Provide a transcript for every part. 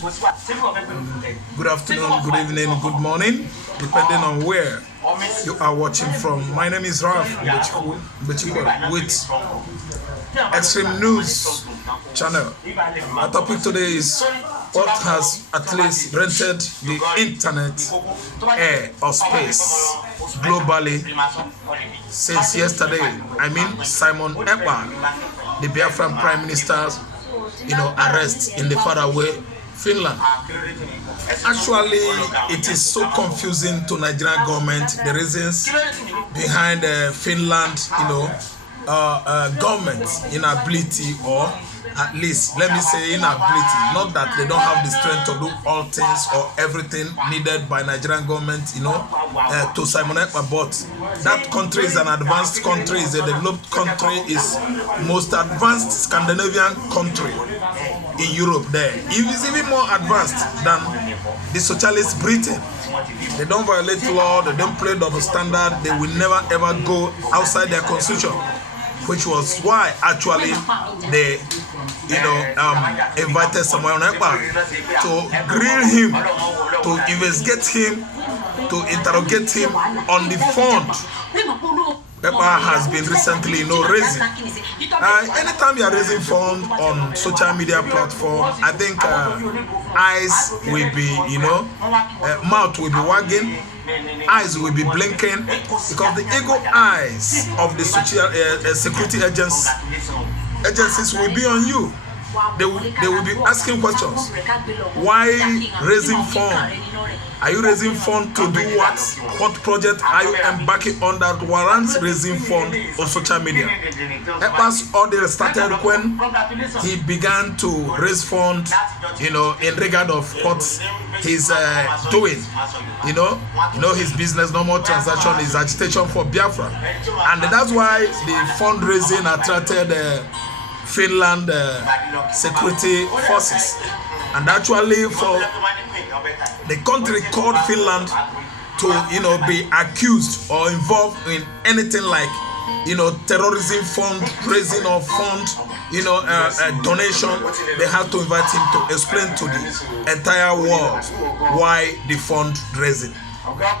Good afternoon, good evening, good morning, depending on where you are watching from. My name is Raf with Extreme News Channel. Our topic today is what has at least rented the internet, air or space globally since yesterday. I mean Simon Ekpa, the Biafran Prime Minister's arrest in the faraway Finland. Actually, it is so confusing to Nigerian government, the reasons behind Finland, government inability, or at least let me say inability, not that they don't have the strength to do all things or everything needed by Nigerian government, to Simon Ekpa, but that country is an advanced country, is a developed country, is most advanced Scandinavian country in Europe there. It is even more advanced than the socialist Britain. They don't violate law, they don't play double standard, they will never ever go outside their constitution, which was why actually they invited Simon Ekpa to grill him, to investigate him, to interrogate him on the fund Ekpa has been recently raising. Anytime you are raising fund on social media platform, I think eyes will be, mouth will be wagging, eyes will be blinking, because the ego eyes of the social security agencies will be on you. They will be asking questions. Why raising fund? Are you raising fund to do what? What project are you embarking on that warrants raising fund on social media? Ekpa's order started when he began to raise fund, in regard of what he's doing. His business, normal transaction, his agitation for Biafra, and that's why the fundraising attracted Finland security forces, and actually for the country called Finland to be accused or involved in anything like terrorism, fund raising of fund, donation, they have to invite him to explain to the entire world why the fundraising.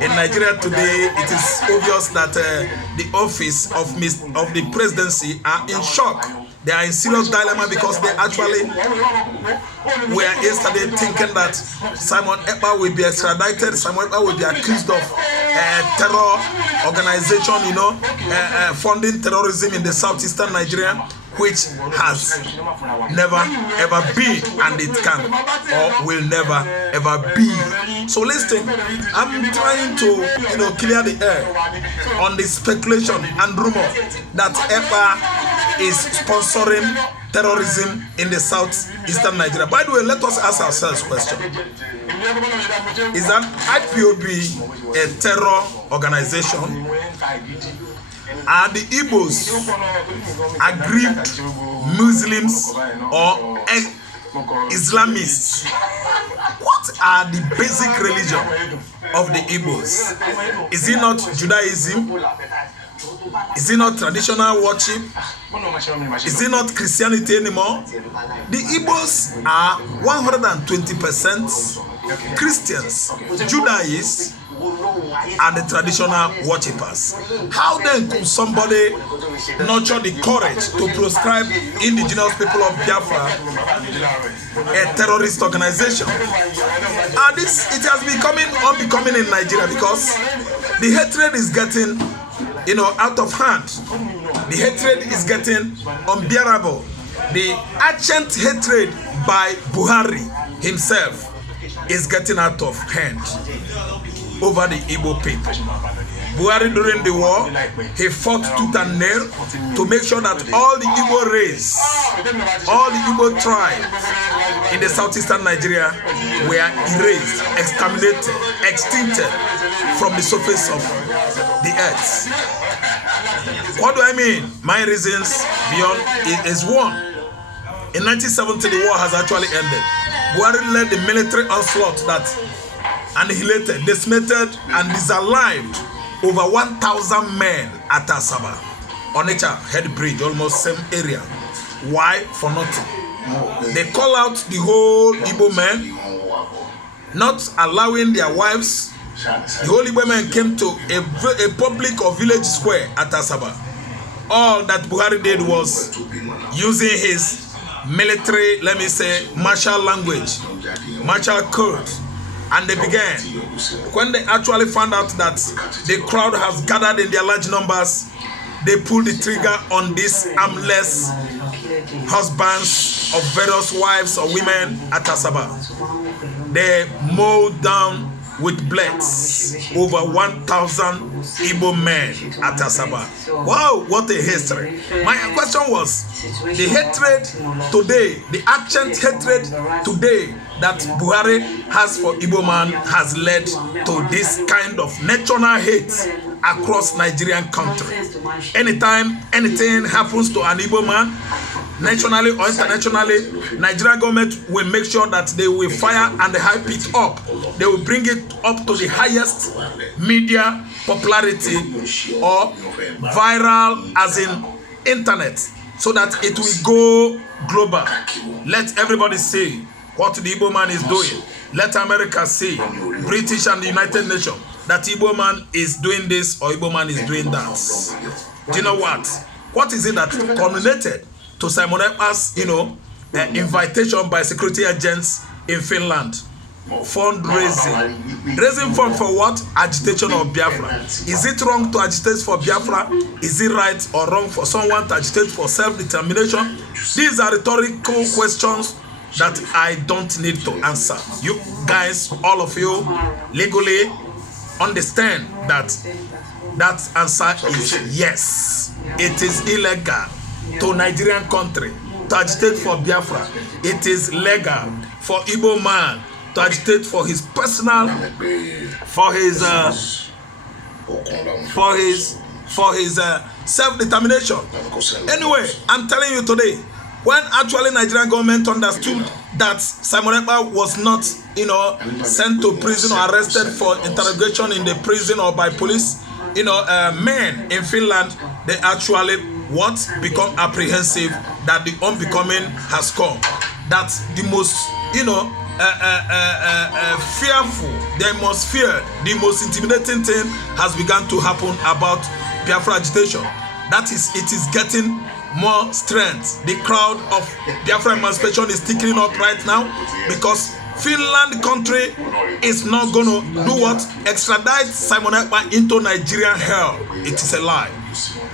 In Nigeria today, it is obvious that the office of the presidency are in shock. They are in serious dilemma because they actually were yesterday thinking that Simon Ekpa will be extradited, Simon Ekpa will be accused of terror organization, funding terrorism in the southeastern Nigeria, which has never ever been, and it can or will never ever be. So listen, I'm trying to clear the air on the speculation and rumor that Ekpa is sponsoring terrorism in the southeastern Nigeria. By the way, let us ask ourselves a question. Is that IPOB a terror organization? Are the Igbos aggrieved Muslims or Islamists? What are the basic religion of the Igbos? Is it not Judaism? Is it not traditional worship? Is it not Christianity anymore? The Igbos are 120% Christians, Judaists, and the traditional worshippers. How then could somebody nurture the courage to proscribe indigenous people of Biafra, a terrorist organization? And it has become unbecoming in Nigeria because the hatred is getting out of hand. The hatred is getting unbearable. The ancient hatred by Buhari himself is getting out of hand over the Igbo people. Buhari, during the war, he fought tooth and nail to make sure that all the Igbo race, all the Igbo tribes in the southeastern Nigeria were erased, exterminated, extincted from the surface of the earth. What do I mean? My reasons beyond is one. In 1970, the war has actually ended. Buhari led the military onslaught that annihilated, decimated, and disalived over 1,000 men at Asaba, Onitsha Head Bridge, almost same area. Why? For nothing. They call out the whole Igbo men not allowing their wives. The holy women came to a public or village square at Asaba. All that Buhari did was using his military, let me say, martial language, martial code. And they began. When they actually found out that the crowd has gathered in their large numbers, they pulled the trigger on these armless husbands of various wives or women at Asaba. They mowed down with blades over 1,000 Igbo men at Asaba. Wow, what a history. My question was, the hatred today, the ancient hatred today that Buhari has for Igbo man has led to this kind of national hate across Nigerian country. Anytime anything happens to an Igbo man, nationally or internationally, Nigerian government will make sure that they will fire and hype it up. They will bring it up to the highest media popularity or viral as in internet, so that it will go global. Let everybody see what the Igbo man is doing. Let America see, British and the United Nations, that Igbo man is doing this or Igbo man is doing that. Do you know what? What is it that culminated to Simon Ekpa's, invitation by security agents in Finland? Fundraising. Raising fund for what? Agitation of Biafra. Is it wrong to agitate for Biafra? Is it right or wrong for someone to agitate for self-determination? These are rhetorical questions that I don't need to answer. You guys, all of you, legally understand that that answer is yes. It is illegal to Nigerian country to agitate for Biafra. It is legal for Igbo man to agitate for his personal, for his self-determination. Anyway, I'm telling you today, when actually Nigerian government understood that Simon Ekpa was not, sent to prison or arrested for interrogation in the prison or by police, men in Finland, they actually become apprehensive that the unbecoming has come. That's the most, fearful, the most feared, the most intimidating thing has begun to happen about Biafra agitation. That is, it is getting more strength. The crowd of Biafra emancipation is ticking up right now because Finland country is not going to do what? Extradite Simon Ekpa into Nigerian hell. It is a lie.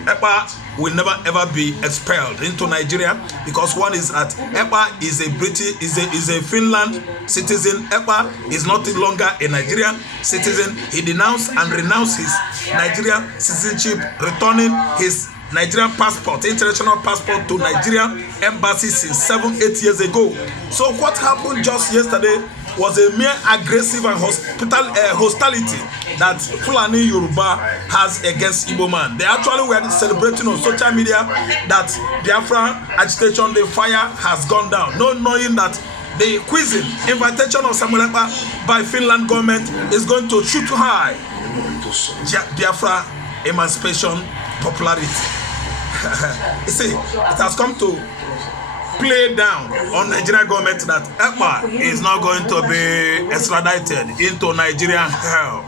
Ekpa will never ever be expelled into Nigeria because one is that Ekpa is a British, is a Finland citizen. Ekpa is not longer a Nigerian citizen. He denounced and renounced his Nigerian citizenship, returning his Nigerian passport, international passport to Nigerian embassy since 7-8 years ago. So what happened just yesterday was a mere aggressive and hostility that Fulani Yoruba has against Igbo man. They actually were celebrating on social media that Biafra agitation, the fire has gone down, not knowing that the quizzing invitation of Samuel Ekpa by Finland government is going to shoot high Biafra emancipation popularity. You see, it has come to play down on Nigerian government that Ekpa is not going to be extradited into Nigerian hell.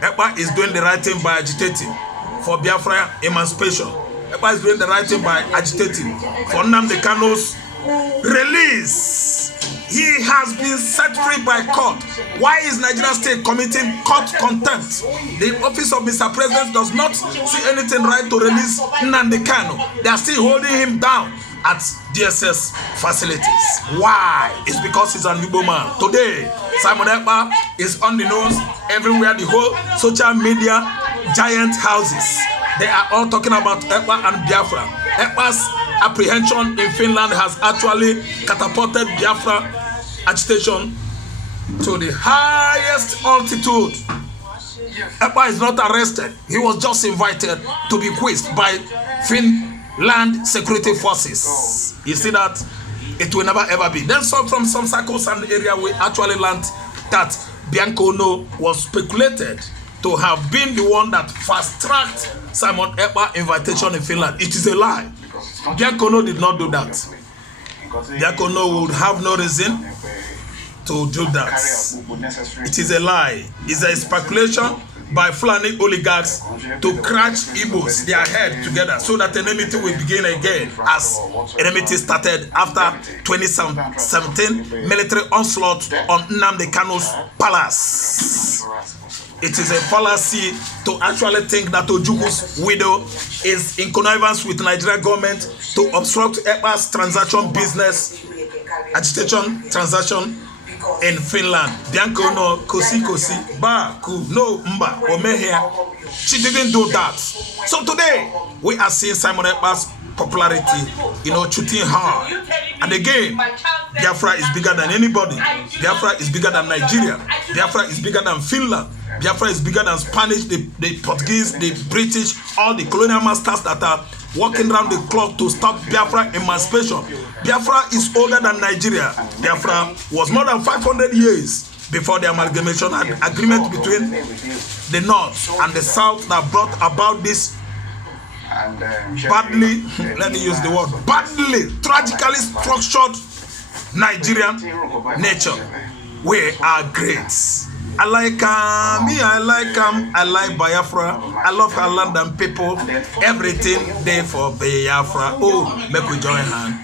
Ekpa is doing the right thing by agitating for Biafra emancipation. Ekpa is doing the right thing by agitating for Nnamdi Kanu's release. He has been set free by court. Why is Nigeria state committing court contempt? The office of Mr. President does not see anything right to release Nnamdi Kanu. They are still holding him down at DSS facilities. Why? It's because he's an Igbo man. Today, Simon Ekpa is on the news everywhere. The whole social media giant houses, they are all talking about Ekpa and Biafra. Ekpa's apprehension in Finland has actually catapulted Biafra agitation to the highest altitude. Ekpa is not arrested. He was just invited to be quizzed by Finland security forces. You see that? It will never ever be. Then from some circles and area we actually learned that Bianco No was speculated to have been the one that fast-tracked Simon Ekpa invitation in Finland. It is a lie. Bianco No did not do that. Bianco No would have no reason to do that. It is a lie. It's a speculation by FINLAND oligarchs to crash Igbos, their head together, so that enmity will begin again, as enmity started after 2017 military onslaught on Nnamdi Kanu's palace. It is a fallacy to actually think that Ojukwu's widow is in connivance with Nigerian government to obstruct EKPA'S transaction business, agitation transaction in Finland. Bianco no kosi ba ku no mba ome here. She didn't do that. So today we are seeing Simon EKPA'S popularity, shooting hard. And again, Biafra is bigger than anybody. Biafra is bigger than Nigeria. Biafra is bigger than Finland. Biafra is bigger than Spanish, the Portuguese, the British, all the colonial masters that are walking around the clock to stop Biafra emancipation. Biafra is older than Nigeria. Biafra was more than 500 years before the amalgamation and agreement between the North and the South that brought about this badly, let me use the word, badly, tragically structured Nigerian nature. We are great. I like I like Biafra. I love her land and people. Everything there for Biafra. Oh, make we join hand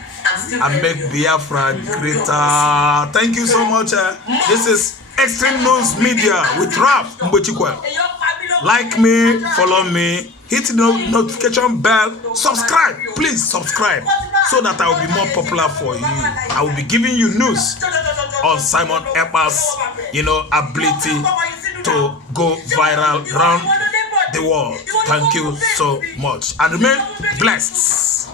and make Biafra greater. Thank you so much. This is Extreme News Media with Rap Mbochikwe. Like me, follow me, hit the notification bell, subscribe. Please subscribe so that I will be more popular for you. I will be giving you news on Simon EKPA'S, ability to go viral around the world. Thank you so much and remain blessed.